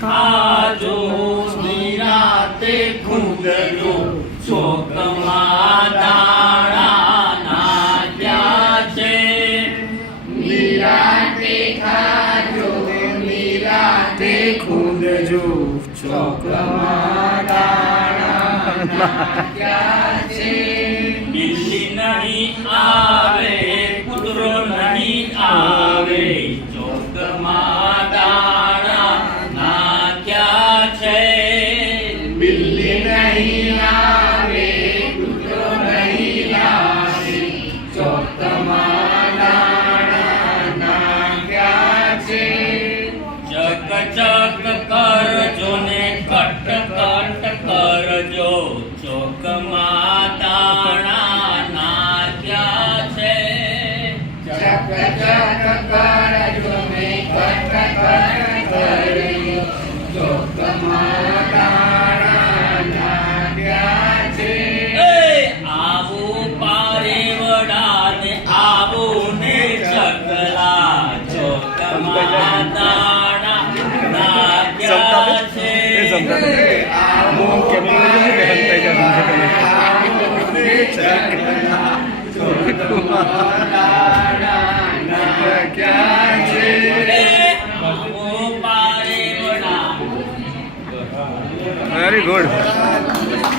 ખાજો નિરાતે કુંદલો ચોકમાં દાણા નાખ્યા છે. નિરાતે ખાજો નિરાતે કુંદજો ચોકમાં દાણા નાખ્યા છે. બિલ્લી નહીં આવે કૂતરો નહીં આવે. નહીં આવે કૂતરો છે ચક ચક કરજો કટ કટ કરજો ચોકમાં દાણા નાખ્યા છે ચક ચક আমরা কেমন দেখেন তাই वेरी गुड